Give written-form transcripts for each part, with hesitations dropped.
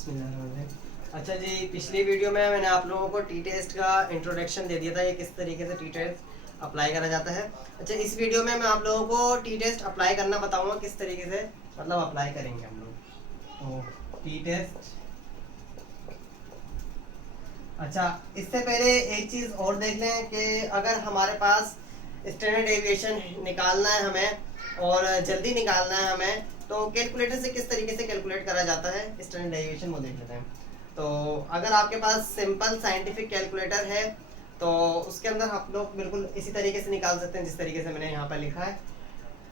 अच्छा जी, पिछली वीडियो में मैंने आप लोगों को टी टेस्ट का इंट्रोडक्शन दे दिया था, ये किस तरीके से टी टेस्ट अप्लाई करा जाता है। अच्छा, इस वीडियो में मैं आप लोगों को टी टेस्ट अप्लाई करना बताऊंगा, किस तरीके से मतलब अप्लाई करेंगे हम लोग। तो टी टेस्ट, अच्छा इससे पहले एक चीज़ और देख लें कि अगर हमारे पास स्टैंडर्ड डेविएशन निकालना है हमें और जल्दी निकालना है हमें, तो कैलकुलेटर से किस तरीके से कैलकुलेट करा जाता है स्टैंडर्ड डेविएशन, वो देख लेते हैं। तो अगर आपके पास सिंपल साइंटिफिक कैलकुलेटर है तो उसके अंदर आप लोग बिल्कुल इसी तरीके से निकाल सकते हैं जिस तरीके से मैंने यहाँ पर लिखा है।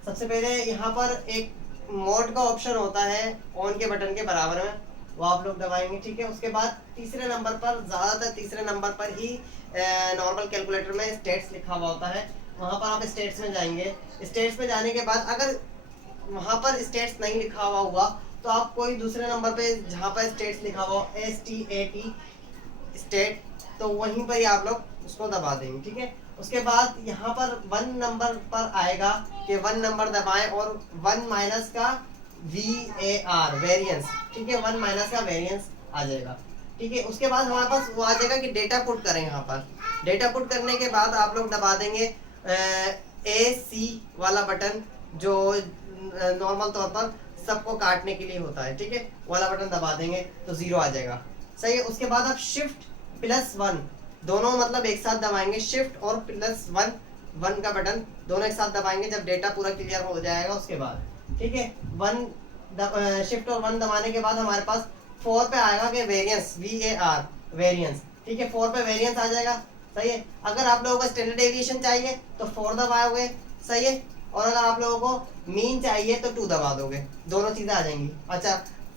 सबसे पहले यहाँ पर एक मोड का ऑप्शन होता है ऑन के बटन के बराबर में, वो आप लोग दबाएंगे, ठीक है। उसके बाद तीसरे नंबर पर, ज़्यादातर तीसरे नंबर पर ही नॉर्मल कैलकुलेटर में स्टेट्स लिखा हुआ होता है, वहाँ पर आप स्टेट्स में जाएंगे। स्टेट्स में जाने के बाद अगर वहाँ पर स्टेट्स नहीं लिखा हुआ हुआ तो आप कोई दूसरे नंबर पे जहाँ पर स्टेट्स लिखा हुआ STAT स्टेट, तो वहीं पर ही आप लोग उसको दबा देंगे, ठीक है। उसके बाद यहाँ पर 1 नंबर पर आएगा कि 1 नंबर दबाएं और 1 माइनस का VAR वेरिएंस, ठीक है, 1 माइनस का वेरिएंस आ जाएगा, ठीक है। उसके बाद हमारे पास वो आ जाएगा कि डेटा पुट करें। यहाँ पर डेटा पुट करने के बाद आप लोग दबा देंगे AC वाला बटन, जो नॉर्मल तौर पर सबको काटने के लिए होता है, ठीक है, वाला बटन दबा देंगे तो 0 आ जाएगा, सही है। उसके बाद आप शिफ्ट +1 दोनों मतलब एक साथ दबाएंगे, शिफ्ट और +1 का बटन दोनों एक साथ दबाएंगे जब डेटा पूरा क्लियर हो जाएगा उसके बाद, ठीक है। शिफ्ट और 1 दबाने के बाद हमारे पास 4 पे आएगा कि वेरिएंस, VAR वेरिएंस, ठीक है, 4 पे वेरिएंस आ जाएगा, सही है। अगर आप लोगों को स्टैंडर्ड डेविएशन चाहिए तो 4 दबाओगे, सही है, और अगर आप लोगों को मीन चाहिए तो 2 दबा दोगे, दोनों चीजें आ जाएंगी। अच्छा,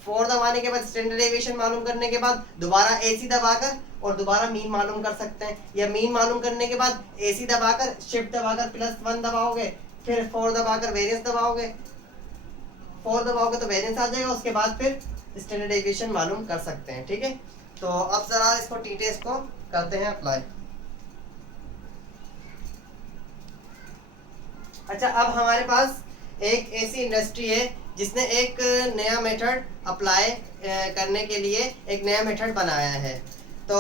4 दबाने के बाद स्टैंडर्ड डेविएशन मालूम करने के बाद दोबारा AC दबाकर और दोबारा मीन मालूम कर सकते हैं, या मीन मालूम करने के बाद AC दबाकर शिफ्ट दबाकर +1 दबाओगे, फिर 4 दबाकर वेरिएंस दबाओगे, 4 दबाओगे तो वेरिएंस आ जाएगा, उसके बाद फिर स्टैंडर्ड डेविएशन मालूम कर सकते हैं, ठीक है। तो अब जरा इसको टी टेस्ट को करते हैं अप्लाई। अच्छा, अब हमारे पास एक ऐसी इंडस्ट्री है जिसने एक नया मेथड अप्लाई करने के लिए एक नया मेथड बनाया है। तो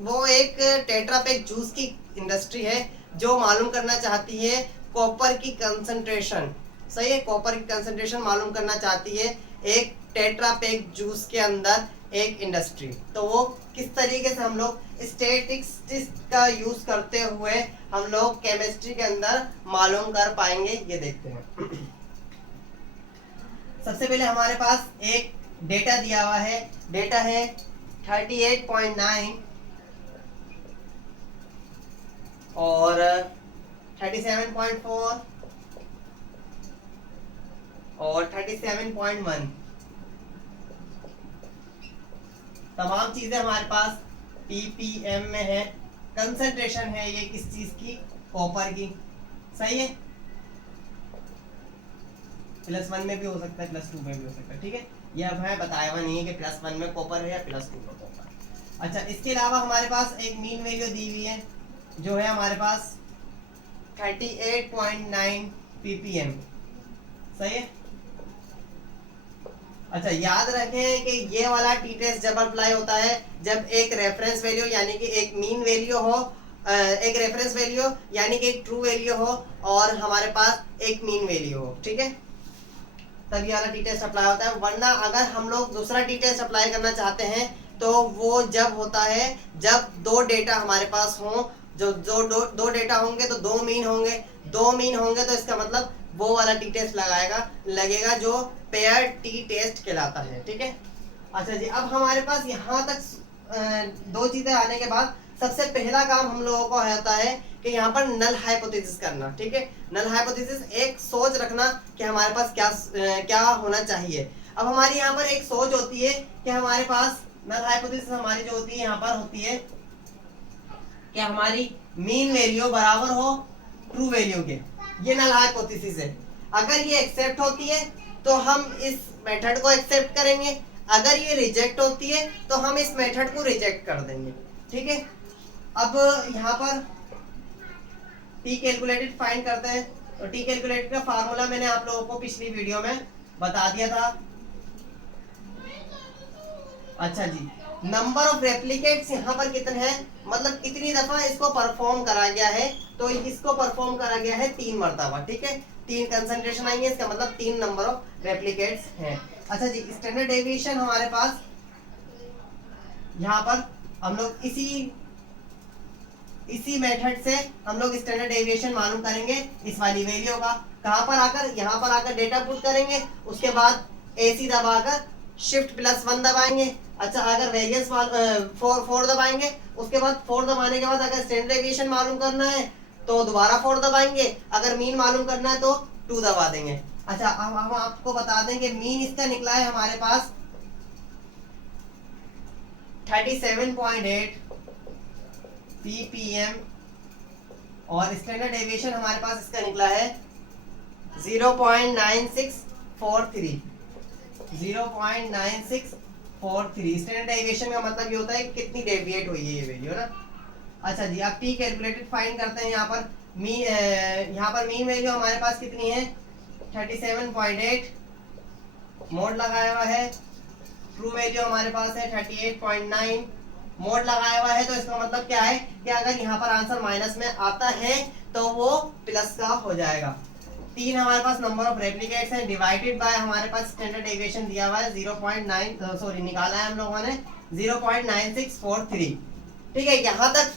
वो एक टेट्रापैक जूस की इंडस्ट्री है जो मालूम करना चाहती है कॉपर की कंसंट्रेशन, सही है, कॉपर की कंसंट्रेशन मालूम करना चाहती है एक टेट्रापैक जूस के अंदर एक इंडस्ट्री। तो वो किस तरीके से हम लोग स्टैटिस्टिक्स का यूज करते हुए हम लोग केमिस्ट्री के अंदर मालूम कर पाएंगे, ये देखते हैं। सबसे पहले हमारे पास एक डेटा दिया हुआ है, डेटा है 38.9 और 37.4 और 37.1, तमाम चीजें हमारे पास ppm में है। कंसंट्रेशन है ये किस चीज की, कॉपर की, सही है। +1 में भी हो सकता है, +2 में भी हो सकता है, ठीक है। ये अब हमें बताया हुआ नहीं है कि +1 में कॉपर है या +2 में कॉपर। अच्छा, इसके अलावा हमारे पास एक मीन वैल्यू दी हुई है जो है हमारे पास 38.9 ppm, सही है। अच्छा, याद रखें कि ये वाला टी टेस्ट जब अप्लाई होता है जब एक रेफरेंस वैल्यू यानी कि एक मीन वैल्यू हो, एक रेफरेंस वैल्यू यानी कि एक ट्रू वैल्यू हो और हमारे पास एक मीन वैल्यू हो, ठीक है, तब ये वाला टी टेस्ट अप्लाई होता है। वरना अगर हम लोग दूसरा टी टेस्ट अप्लाई करना चाहते हैं तो वो जब होता है जब 2 डेटा हमारे पास हो, जो दो डेटा होंगे तो 2 मीन होंगे, 2 मीन होंगे तो इसका मतलब वो वाला टी टेस्ट लगेगा जो पेयर टी टेस्ट कहलाता है, ठीक है। अच्छा जी, अब हमारे पास यहाँ तक 2 चीजें आने के बाद सबसे पहला काम हम लोगों को होता है कि यहाँ पर नल हाइपोथेसिस करना, ठीक है। नल हाइपोथेसिस एक सोच रखना कि हमारे पास क्या होना चाहिए। अब हमारी यहाँ पर एक सोच होती है कि हमारे पास नल हाइपोथेसिस हमारी जो होती है यहाँ पर होती है कि हमारी मीन वैल्यू बराबर हो ट्रू वैल्यू के, ये नल हाइपोथेसिस है। अगर ये एक्सेप्ट होती है तो हम इस मेथड को एक्सेप्ट करेंगे, अगर ये रिजेक्ट होती है तो हम इस मेथड को रिजेक्ट कर देंगे, ठीक है। अब यहाँ पर टी कैलकुलेटेड फाइंड करते हैं। तो टी कैलकुलेटेड का फार्मूला मैंने आप लोगों को पिछली वीडियो में बता दिया था। अच्छा जी, नंबर ऑफ रेप्लिकेट्स यहाँ पर कितने हैं, मतलब कितनी दफा इसको परफॉर्म करा गया है, तो इसको परफॉर्म करा गया है 3 मरतबा, ठीक है, 3 कंसंट्रेशन आएंगे, इसका मतलब 3 नंबर ऑफ रेप्लिकेट्स हैं। अच्छा जी, स्टैंडर्ड डेविएशन हमारे पास यहाँ पर हम लोग इसी मेथड से हम लोग स्टैंडर्ड डेविएशन मालूम करेंगे इस वाली वैल्यू का। कहाँ पर आकर, यहाँ पर आकर डेटा पुट करेंगे, उसके बाद AC दबाकर Shift+1 दबाएंगे। अच्छा, अगर वेरिएंस 4 दबाएंगे, उसके बाद 4 दबाने के बाद अगर स्टैंडर्ड डेविएशन मालूम करना है तो दोबारा 4 दबाएंगे, अगर मीन मालूम करना है तो 2 दबा देंगे। अच्छा, अब हम आपको बता दें कि मीन इसका निकला है हमारे पास 37.8 ppm और स्टैंडर्ड डेविएशन हमारे पास इसका निकला है 0.9643। 0.9643 स्टैंडर्ड डेविएशन का मतलब ये होता है कितनी डेविएट हुई है ये वैल्यू ना। अच्छा जी, अब टी कैलकुलेटेड फाइंड करते हैं। यहाँ पर मीन वैल्यू हमारे पास कितनी है 37.8, मोड लगाया हुआ है, ट्रू वैल्यू हमारे पास है 38.9, मोड लगाया हुआ है, तो इसका मतलब क्या है कि अगर यहाँ पर आंसर माइनस में आता है तो वो प्लस का हो जाएगा। 3 हमारे पास नंबर ऑफ रेप्लिकेट्स हैं, डिवाइडेड बाय हमारे पास स्टैंडर्ड डेविएशन दिया हुआ है 0.9 निकाला है हम लोगों ने 0.9643। ठीक है, यहाँ तक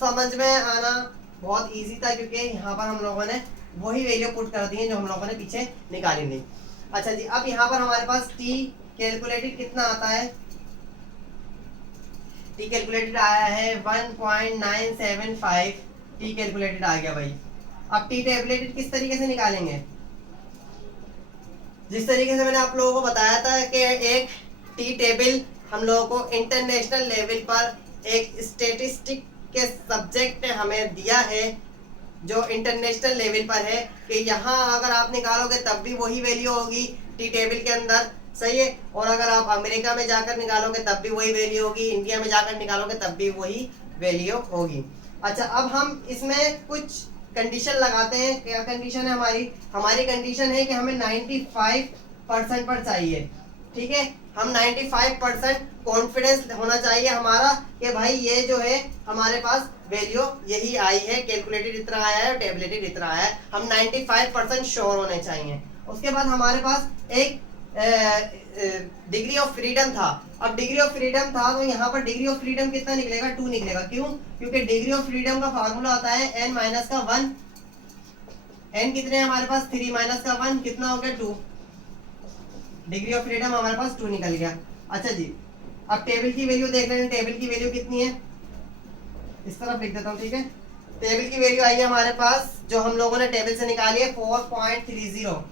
समझ में आना बहुत इजी था क्योंकि यहाँ पर हम लोगों ने वही वैल्यू पुट कर दी है जो हम लोगों ने पीछे निकाली नहीं। अच्छा जी, अब यहाँ पर हमारे पास टी कैलकुलेटेड कितना आता है, टी कैलकुलेटेड आया है 1.975 टी कैलकुलेटेड आ गया भाई। अब टी टेबलेटेड किस तरीके से निकालेंगे, जिस तरीके से मैंने आप लोगों को बताया था कि एक टी टेबल हम लोगों को इंटरनेशनल लेवल पर एक स्टेटिस्टिक के सब्जेक्ट ने हमें दिया है जो इंटरनेशनल लेवल पर है कि यहाँ अगर आप निकालोगे तब भी वही वैल्यू होगी टी टेबल के अंदर, सही है, और अगर आप अमेरिका में जाकर निकालोगे तब भी वही वैल्यू होगी, इंडिया में जाकर निकालोगे तब भी वही वैल्यू होगी। अच्छा, अब हम इसमें कुछ कंडीशन लगाते हैं। क्या कंडीशन है हमारी कंडीशन है कि हमें 95% पर चाहिए, ठीक है, हम 95% कॉन्फिडेंस होना चाहिए हमारा कि भाई ये जो है हमारे पास वैल्यू यही आई है, कैलकुलेटेड इतना आया है और टेबलेटेड इतना आया है, हम 95% श्योर होने चाहिए। उसके बाद हमारे पास एक डिग्री ऑफ फ्रीडम था। अब डिग्री ऑफ फ्रीडम था तो यहाँ पर डिग्री ऑफ फ्रीडम कितना निकलेगा, 2 निकलेगा। क्यों? क्योंकि डिग्री ऑफ फ्रीडम का फार्मूला आता है n माइनस का 1। n कितने हैं हमारे पास, 3 माइनस का 1 कितना हो गया, 2। डिग्री ऑफ फ्रीडम हमारे पास 2 निकल गया। अच्छा जी, अब टेबल की वैल्यू देख लें, टेबल की वैल्यू कितनी है, इस तरफ लिख देता हूँ, ठीक है। टेबल की वैल्यू आई है हमारे पास जो हम लोगों ने टेबल से निकाली है 4.30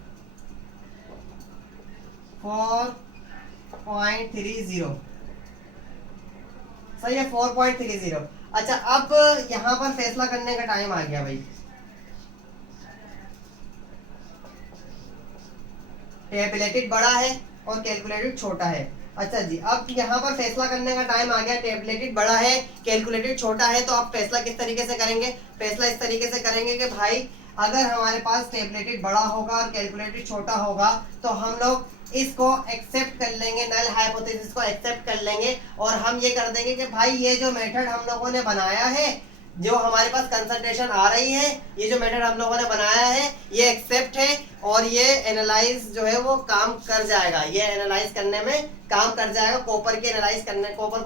सही है, 4.30। अच्छा, अब यहाँ पर फैसला करने का टाइम आ गया भाई। टेबलेटेड बड़ा है और कैलकुलेटेड छोटा है। अच्छा जी, अब यहाँ पर फैसला करने का टाइम आ गया। टेबलेटेड बड़ा है, कैलकुलेटेड छोटा है, तो आप फैसला किस तरीके से करेंगे, फैसला इस तरीके से करेंगे कि भाई अगर हमारे पास टेबलेटेड बड़ा होगा और कैलकुलेटेड छोटा होगा तो हम लोग इसको एक्सेप्ट कर लेंगे, नल हाइपोथेसिस को एक्सेप्ट कर लेंगे और हम ये कर देंगे कि भाई ये जो मेथड हम लोगों ने बनाया है, जो हमारे पास कंसंट्रेशन आ रही है, ये जो मेथड हम लोगों ने बनाया है ये एक्सेप्ट है और ये एनालाइज जो है वो काम कर जाएगा, ये एनालाइज करने में काम कर जाएगा, कॉपर को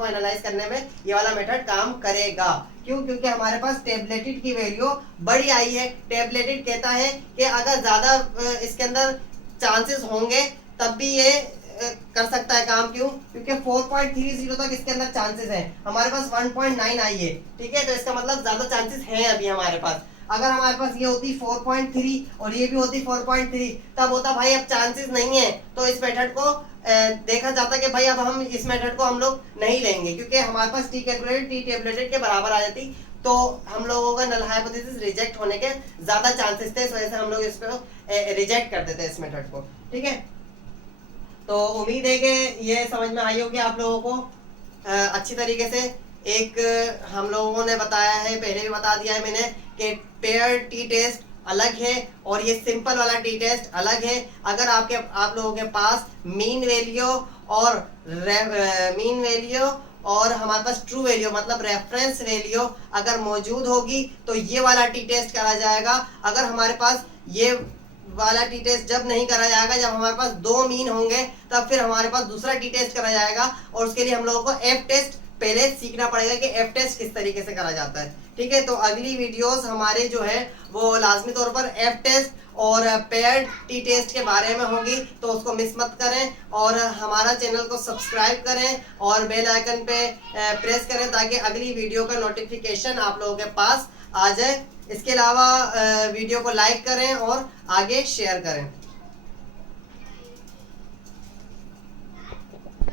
एनालाइज करने में ये वाला मेथड काम करेगा। क्यों? क्योंकि हमारे पास टेबलेटेड की वैल्यू बड़ी आई है। टेबलेटेड कहता है कि अगर ज्यादा इसके अंदर चांसेस होंगे तब भी ये कर सकता है काम। क्यों? क्योंकि 4.30 तक इसके अंदर चांसेस है, हमारे पास 1.9 आई है, ठीक है, तो इसका मतलब ज्यादा चांसेस हैं अभी हमारे पास। अगर हमारे पास ये होती 4.3 और ये भी होती 4.3 तब होता भाई अब चांसेस नहीं है, तो इस मेथड को देखा जाता कि भाई अब हम इस मेथड को हम लोग नहीं लेंगे क्योंकि हमारे पास टी कैलकुलेटेड टी टेबलेटेड के बराबर आ जाती, तो हम लोगों का नल हाइपोथेसिस रिजेक्ट होने के ज्यादा चांसेस थे, इस वजह से हम लोग इसको रिजेक्ट कर देते इस मेथड को, ठीक है। तो उम्मीद है कि ये समझ में आई होगी आप लोगों को अच्छी तरीके से। एक हम लोगों ने बताया है, पहले भी बता दिया है मैंने कि पेयर टी टेस्ट अलग है और ये सिंपल वाला टी टेस्ट अलग है। अगर आप लोगों के पास मीन वैल्यू और मीन वैल्यू और हमारे पास ट्रू वैल्यू मतलब रेफरेंस वैल्यू अगर मौजूद होगी तो ये वाला टी टेस्ट करा जाएगा। अगर हमारे पास ये वाला टी टेस्ट जब नहीं करा जाएगा, जब हमारे पास 2 मीन होंगे तब फिर हमारे पास दूसरा टी टेस्ट करा जाएगा। और उसके लिए हम लोगों को एफ टेस्ट पहले सीखना पड़ेगा कि एफ टेस्ट किस तरीके से करा जाता है। ठीक है, तो अगली वीडियोस हमारे जो है वो लाजमी तौर पर एफ टेस्ट और पेयर्ड टी टेस्ट के बारे में होगी, तो उसको मिस मत करें और हमारा चैनल को सब्सक्राइब करें और बेल आइकन पे प्रेस करें ताकि अगली वीडियो का नोटिफिकेशन आप लोगों के पास आ जाए। इसके अलावा वीडियो को लाइक करें और आगे शेयर करें।